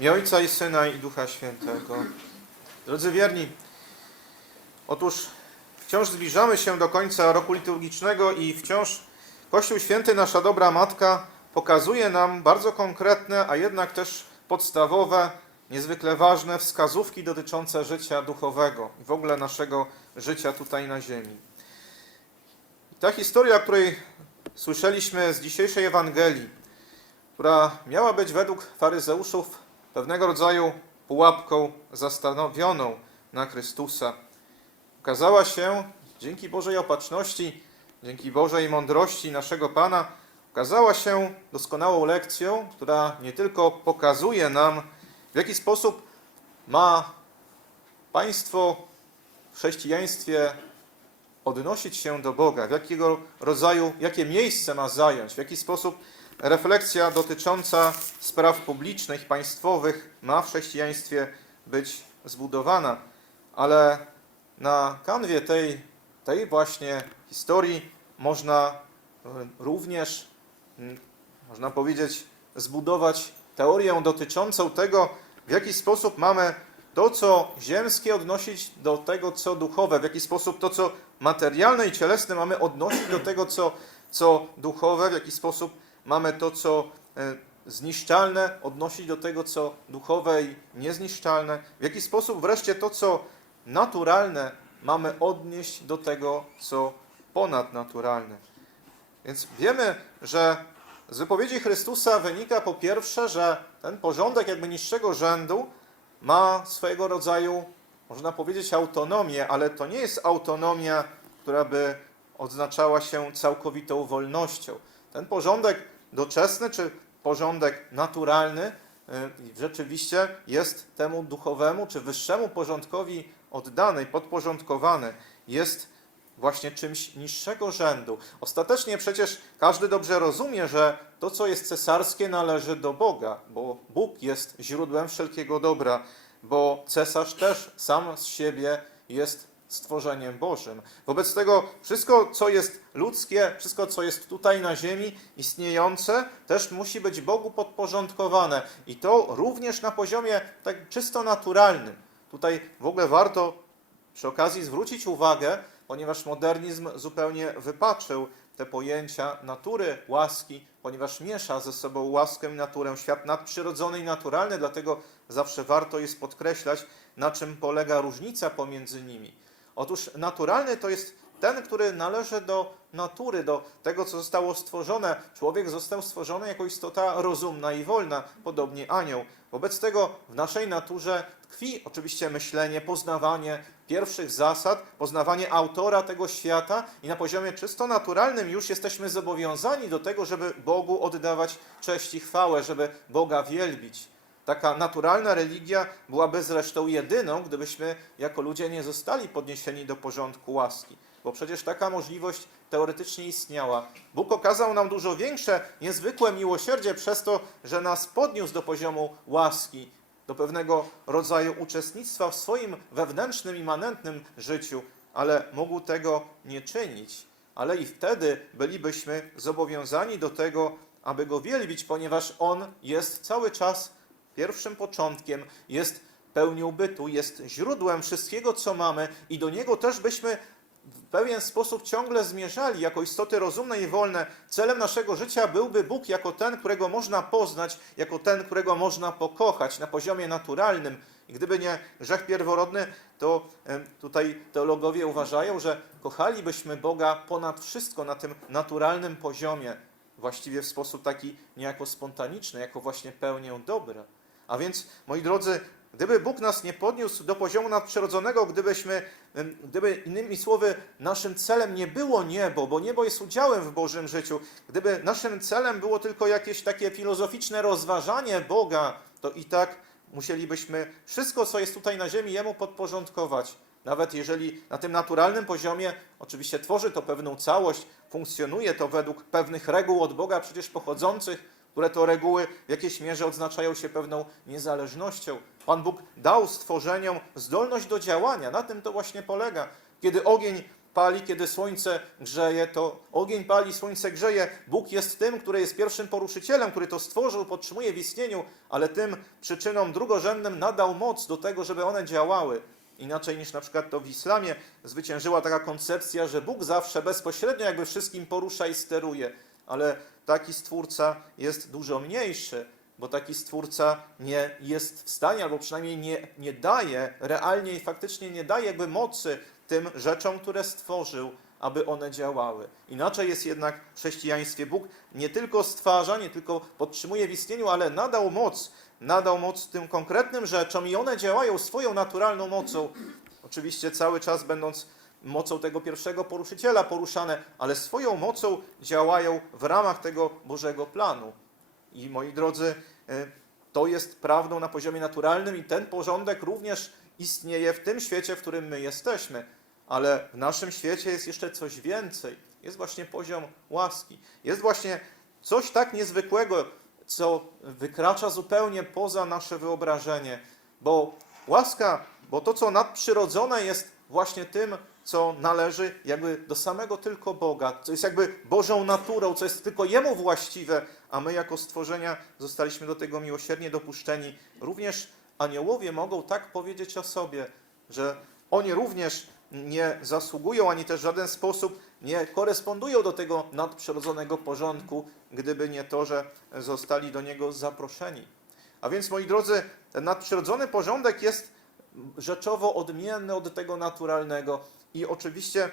I Ojca, i Syna, i Ducha Świętego. Drodzy wierni, otóż wciąż zbliżamy się do końca roku liturgicznego i wciąż Kościół Święty, nasza dobra Matka, pokazuje nam bardzo konkretne, a jednak też podstawowe, niezwykle ważne wskazówki dotyczące życia duchowego i w ogóle naszego życia tutaj na ziemi. Ta historia, której słyszeliśmy z dzisiejszej Ewangelii, która miała być według faryzeuszów pewnego rodzaju pułapką zastanowioną na Chrystusa, okazała się dzięki Bożej opatrzności, dzięki Bożej mądrości naszego Pana, okazała się doskonałą lekcją, która nie tylko pokazuje nam, w jaki sposób ma państwo w chrześcijaństwie odnosić się do Boga, w jakiego rodzaju, jakie miejsce ma zająć, w jaki sposób refleksja dotycząca spraw publicznych, państwowych ma w chrześcijaństwie być zbudowana. Ale na kanwie tej, tej właśnie historii można e, również, można powiedzieć, zbudować teorię dotyczącą tego, w jaki sposób mamy to, co ziemskie, odnosić do tego, co duchowe, w jaki sposób to, co materialne i cielesne, mamy odnosić do tego, co, co duchowe, w jaki sposób mamy to, co e, zniszczalne, odnosić do tego, co duchowe i niezniszczalne, w jaki sposób wreszcie to, co naturalne, mamy odnieść do tego, co ponadnaturalne. Więc wiemy, że z wypowiedzi Chrystusa wynika po pierwsze, że ten porządek jakby niższego rzędu ma swojego rodzaju, można powiedzieć, autonomię, ale to nie jest autonomia, która by odznaczała się całkowitą wolnością. Ten porządek doczesny czy porządek naturalny y, rzeczywiście jest temu duchowemu czy wyższemu porządkowi oddany, podporządkowany. Jest właśnie czymś niższego rzędu. Ostatecznie przecież każdy dobrze rozumie, że to, co jest cesarskie, należy do Boga, bo Bóg jest źródłem wszelkiego dobra, bo cesarz też sam z siebie jest stworzeniem Bożym. Wobec tego wszystko, co jest ludzkie, wszystko, co jest tutaj na ziemi istniejące, też musi być Bogu podporządkowane. I to również na poziomie tak czysto naturalnym. Tutaj w ogóle warto przy okazji zwrócić uwagę, ponieważ modernizm zupełnie wypaczył te pojęcia natury, łaski, ponieważ miesza ze sobą łaskę i naturę, świat nadprzyrodzony i naturalny, dlatego zawsze warto jest podkreślać, na czym polega różnica pomiędzy nimi. Otóż naturalny to jest ten, który należy do natury, do tego, co zostało stworzone. Człowiek został stworzony jako istota rozumna i wolna, podobnie anioł. Wobec tego w naszej naturze tkwi oczywiście myślenie, poznawanie pierwszych zasad, poznawanie autora tego świata i na poziomie czysto naturalnym już jesteśmy zobowiązani do tego, żeby Bogu oddawać cześć i chwałę, żeby Boga wielbić. Taka naturalna religia byłaby zresztą jedyną, gdybyśmy jako ludzie nie zostali podniesieni do porządku łaski. Bo przecież taka możliwość teoretycznie istniała. Bóg okazał nam dużo większe, niezwykłe miłosierdzie przez to, że nas podniósł do poziomu łaski, do pewnego rodzaju uczestnictwa w swoim wewnętrznym, immanentnym życiu, ale mógł tego nie czynić. Ale i wtedy bylibyśmy zobowiązani do tego, aby Go wielbić, ponieważ On jest cały czas pierwszym początkiem, jest pełnią bytu, jest źródłem wszystkiego, co mamy i do Niego też byśmy w pewien sposób ciągle zmierzali jako istoty rozumne i wolne. Celem naszego życia byłby Bóg jako ten, którego można poznać, jako ten, którego można pokochać na poziomie naturalnym. I gdyby nie grzech pierworodny, to tutaj teologowie uważają, że kochalibyśmy Boga ponad wszystko na tym naturalnym poziomie, właściwie w sposób taki niejako spontaniczny, jako właśnie pełnię dobra. A więc, moi drodzy, gdyby Bóg nas nie podniósł do poziomu nadprzyrodzonego, gdybyśmy, gdyby innymi słowy, naszym celem nie było niebo, bo niebo jest udziałem w Bożym życiu, gdyby naszym celem było tylko jakieś takie filozoficzne rozważanie Boga, to i tak musielibyśmy wszystko, co jest tutaj na ziemi, Jemu podporządkować. Nawet jeżeli na tym naturalnym poziomie oczywiście tworzy to pewną całość, funkcjonuje to według pewnych reguł od Boga przecież pochodzących, które to reguły w jakiejś mierze odznaczają się pewną niezależnością. Pan Bóg dał stworzeniom zdolność do działania, na tym to właśnie polega. Kiedy ogień pali, kiedy słońce grzeje, to ogień pali, słońce grzeje. Bóg jest tym, który jest pierwszym poruszycielem, który to stworzył, podtrzymuje w istnieniu, ale tym przyczynom drugorzędnym nadał moc do tego, żeby one działały. Inaczej niż na przykład to w islamie zwyciężyła taka koncepcja, że Bóg zawsze bezpośrednio jakby wszystkim porusza i steruje, ale taki stwórca jest dużo mniejszy, bo taki stwórca nie jest w stanie, albo przynajmniej nie, nie daje, realnie i faktycznie nie daje jakby mocy tym rzeczom, które stworzył, aby one działały. Inaczej jest jednak w chrześcijaństwie Bóg nie tylko stwarza, nie tylko podtrzymuje w istnieniu, ale nadał moc, nadał moc tym konkretnym rzeczom i one działają swoją naturalną mocą. Oczywiście cały czas będąc mocą tego pierwszego poruszyciela poruszane, ale swoją mocą działają w ramach tego Bożego planu. I moi drodzy, e, to jest prawdą na poziomie naturalnym i ten porządek również istnieje w tym świecie, w którym my jesteśmy. Ale w naszym świecie jest jeszcze coś więcej. Jest właśnie poziom łaski. Jest właśnie coś tak niezwykłego, co wykracza zupełnie poza nasze wyobrażenie. Bo łaska, bo to, co nadprzyrodzone jest właśnie tym, co należy jakby do samego tylko Boga, co jest jakby Bożą naturą, co jest tylko Jemu właściwe, a my jako stworzenia zostaliśmy do tego miłosiernie dopuszczeni. Również aniołowie mogą tak powiedzieć o sobie, że oni również nie zasługują, ani też w żaden sposób nie korespondują do tego nadprzyrodzonego porządku, gdyby nie to, że zostali do niego zaproszeni. A więc, moi drodzy, ten nadprzyrodzony porządek jest rzeczowo odmienny od tego naturalnego i oczywiście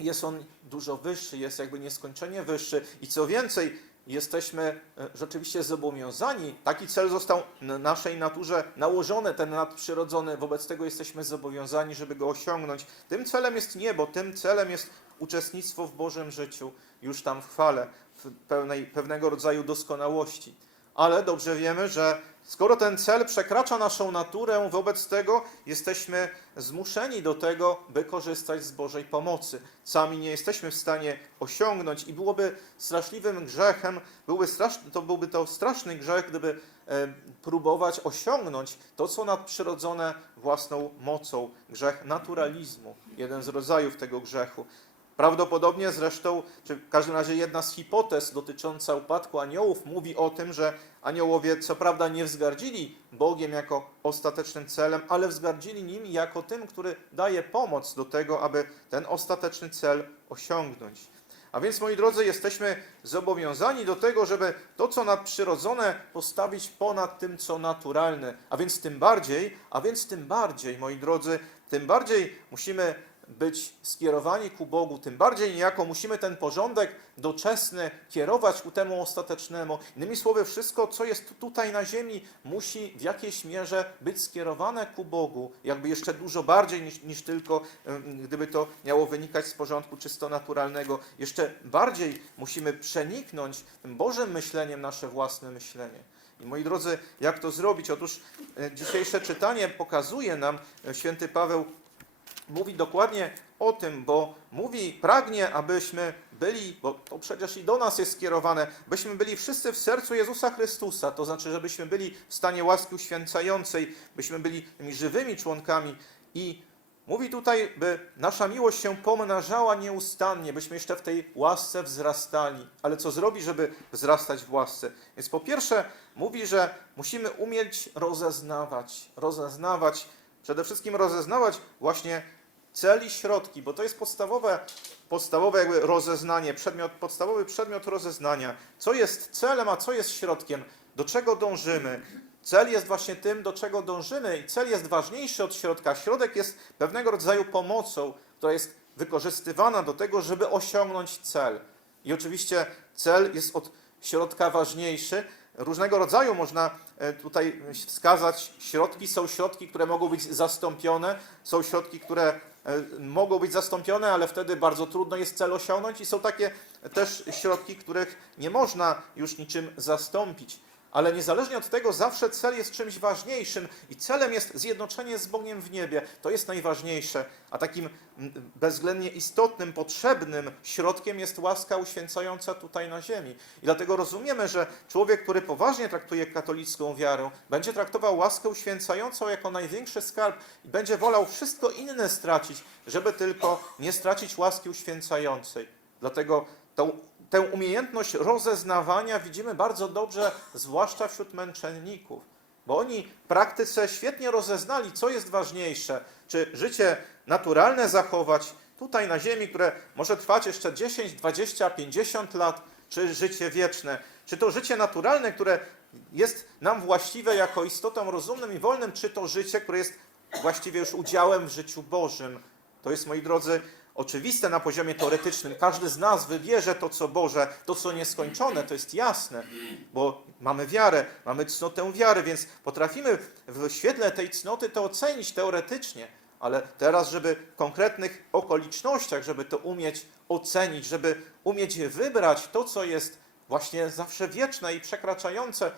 jest on dużo wyższy, jest jakby nieskończenie wyższy i co więcej, jesteśmy e, rzeczywiście zobowiązani, taki cel został na naszej naturze nałożony, ten nadprzyrodzony, wobec tego jesteśmy zobowiązani, żeby go osiągnąć. Tym celem jest niebo, tym celem jest uczestnictwo w Bożym życiu, już tam w chwale, w pełnej, pewnego rodzaju doskonałości. Ale dobrze wiemy, że skoro ten cel przekracza naszą naturę, wobec tego jesteśmy zmuszeni do tego, by korzystać z Bożej pomocy. Sami nie jesteśmy w stanie osiągnąć i byłoby straszliwym grzechem, byłby straszny, to byłby to straszny grzech, gdyby e, próbować osiągnąć to, co nadprzyrodzone własną mocą. Grzech naturalizmu, jeden z rodzajów tego grzechu. Prawdopodobnie zresztą, czy w każdym razie jedna z hipotez dotycząca upadku aniołów mówi o tym, że aniołowie co prawda nie wzgardzili Bogiem jako ostatecznym celem, ale wzgardzili nim jako tym, który daje pomoc do tego, aby ten ostateczny cel osiągnąć. A więc, moi drodzy, jesteśmy zobowiązani do tego, żeby to, co nadprzyrodzone, postawić ponad tym, co naturalne. A więc tym bardziej, a więc tym bardziej, moi drodzy, tym bardziej musimy być skierowani ku Bogu, tym bardziej niejako musimy ten porządek doczesny kierować ku temu ostatecznemu. Innymi słowy, wszystko, co jest tutaj na ziemi, musi w jakiejś mierze być skierowane ku Bogu, jakby jeszcze dużo bardziej niż, niż tylko, gdyby to miało wynikać z porządku czysto naturalnego. Jeszcze bardziej musimy przeniknąć tym Bożym myśleniem nasze własne myślenie. I moi drodzy, jak to zrobić? Otóż e, dzisiejsze czytanie pokazuje nam, e, święty Paweł mówi dokładnie o tym, bo mówi, pragnie, abyśmy byli, bo to przecież i do nas jest skierowane, byśmy byli wszyscy w sercu Jezusa Chrystusa, to znaczy, żebyśmy byli w stanie łaski uświęcającej, byśmy byli tymi żywymi członkami i mówi tutaj, by nasza miłość się pomnażała nieustannie, byśmy jeszcze w tej łasce wzrastali. Ale co zrobi, żeby wzrastać w łasce? Więc po pierwsze mówi, że musimy umieć rozeznawać, rozeznawać, przede wszystkim rozeznawać właśnie cel i środki, bo to jest podstawowe, podstawowe jakby rozeznanie, przedmiot, podstawowy przedmiot rozeznania. Co jest celem, a co jest środkiem? Do czego dążymy? Cel jest właśnie tym, do czego dążymy i cel jest ważniejszy od środka. Środek jest pewnego rodzaju pomocą, która jest wykorzystywana do tego, żeby osiągnąć cel. I oczywiście cel jest od środka ważniejszy. Różnego rodzaju można e, tutaj wskazać środki. Są środki, które mogą być zastąpione, są środki, które mogą być zastąpione, ale wtedy bardzo trudno jest cel osiągnąć i są takie też środki, których nie można już niczym zastąpić. Ale niezależnie od tego zawsze cel jest czymś ważniejszym i celem jest zjednoczenie z Bogiem w niebie. To jest najważniejsze, a takim mm, bezwzględnie istotnym, potrzebnym środkiem jest łaska uświęcająca tutaj na ziemi. I dlatego rozumiemy, że człowiek, który poważnie traktuje katolicką wiarę, będzie traktował łaskę uświęcającą jako największy skarb i będzie wolał wszystko inne stracić, żeby tylko nie stracić łaski uświęcającej. Dlatego tą, tę umiejętność rozeznawania widzimy bardzo dobrze, zwłaszcza wśród męczenników, bo oni w praktyce świetnie rozeznali, co jest ważniejsze, czy życie naturalne zachować tutaj na ziemi, które może trwać jeszcze 10, 20, 50 lat, czy życie wieczne, czy to życie naturalne, które jest nam właściwe jako istotą rozumnym i wolnym, czy to życie, które jest właściwie już udziałem w życiu Bożym. To jest, moi drodzy, oczywiste na poziomie teoretycznym. Każdy z nas wybierze to, co Boże, to, co nieskończone, to jest jasne, bo mamy wiarę, mamy cnotę wiary, więc potrafimy w świetle tej cnoty to ocenić teoretycznie, ale teraz, żeby w konkretnych okolicznościach, żeby to umieć ocenić, żeby umieć wybrać to, co jest właśnie zawsze wieczne i przekraczające,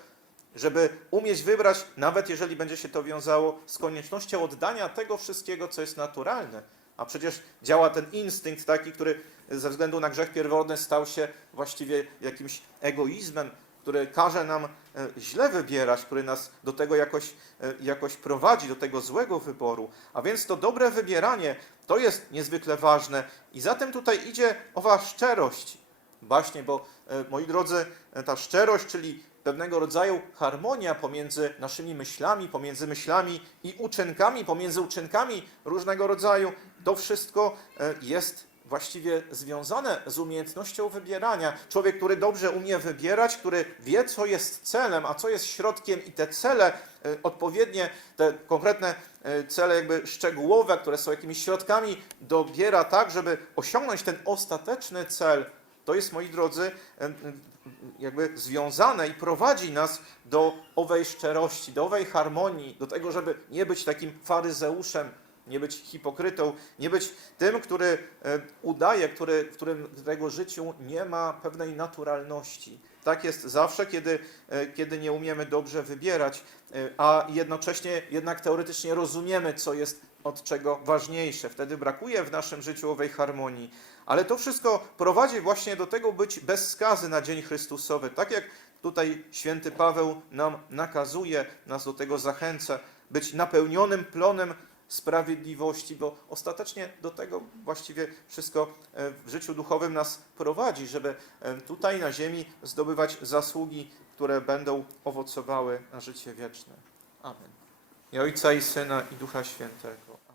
żeby umieć wybrać, nawet jeżeli będzie się to wiązało z koniecznością oddania tego wszystkiego, co jest naturalne. A przecież działa ten instynkt taki, który ze względu na grzech pierwotny stał się właściwie jakimś egoizmem, który każe nam e, źle wybierać, który nas do tego jakoś, e, jakoś prowadzi, do tego złego wyboru. A więc to dobre wybieranie to jest niezwykle ważne. I zatem tutaj idzie owa szczerość. Właśnie, bo e, moi drodzy, ta szczerość, czyli pewnego rodzaju harmonia pomiędzy naszymi myślami, pomiędzy myślami i uczynkami, pomiędzy uczynkami różnego rodzaju, to wszystko e, jest właściwie związane z umiejętnością wybierania. Człowiek, który dobrze umie wybierać, który wie, co jest celem, a co jest środkiem, i te cele e, odpowiednie, te konkretne e, cele, jakby szczegółowe, które są jakimiś środkami, dobiera tak, żeby osiągnąć ten ostateczny cel. To jest, moi drodzy, jakby związane i prowadzi nas do owej szczerości, do owej harmonii, do tego, żeby nie być takim faryzeuszem, nie być hipokrytą, nie być tym, który udaje, który, w którym w którego życiu nie ma pewnej naturalności. Tak jest zawsze, kiedy, e, kiedy nie umiemy dobrze wybierać, e, a jednocześnie jednak teoretycznie rozumiemy, co jest od czego ważniejsze. Wtedy brakuje w naszym życiu owej harmonii. Ale to wszystko prowadzi właśnie do tego być bez skazy na Dzień Chrystusowy. Tak jak tutaj święty Paweł nam nakazuje, nas do tego zachęca, być napełnionym plonem sprawiedliwości, bo ostatecznie do tego właściwie wszystko e, w życiu duchowym nas prowadzi, żeby e, tutaj na ziemi zdobywać zasługi, które będą owocowały na życie wieczne. Amen. I Ojca i Syna i Ducha Świętego.